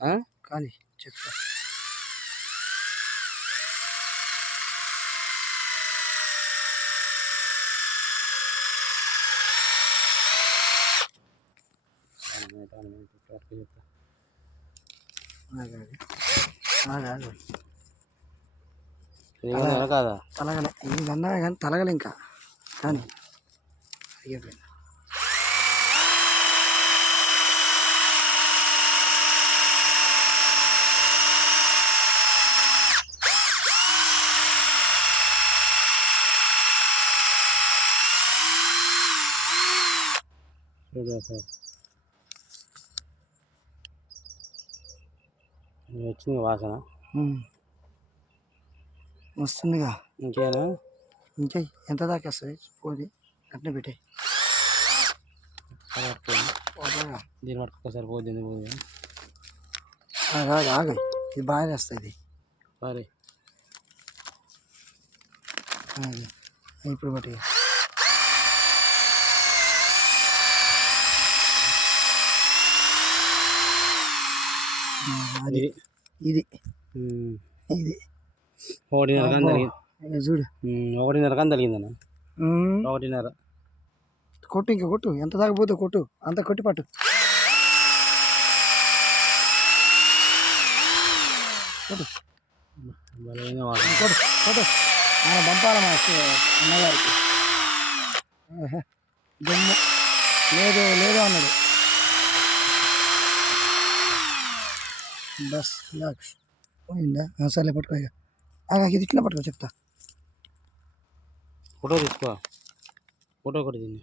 ఆ? కానీ చెప్తా. తలగలే. ఇది అన్నా కానీ తలగలే ఇంకా. కానీ అయ్యిపోయింది చూడు సార్. వచ్చింది వాసన. వస్తుందిగా. ఇంకేనా? ఇంకా ఎంత దాకా వస్తుంది? పోది అట్నే పెట్టాయి. దీని పట్టుకు ఒకసారి పోతుంది పోతుంది ఆగాలి ఆగాయి ఇది బాగా వస్తుంది. సరే. ఇప్పుడు బట్టి అది. ఇది. ఇది. ఒకటిన్నర కానీ చూడు. ఒకటిన్నర కానీ ఉమ్. ఒకటిన్నర. కొట్టు ఇంకా కొట్టు. ఎంత దాకా పోతే కొట్టు. అంత కొట్టి పట్టు. వాసన. కొట్టు కొట్టు. ఆయన పంపాలి మా అన్నగారికి. దమ్ము లేదు లేదు అన్నాడు. బస్ లాక్స్ పోయిందా? సరే పట్టుకో ఇక. ఇది ఇట్లా పట్టుకో చెప్తా. ఫోటో తీసుకో. ఫోటో కూడా తిని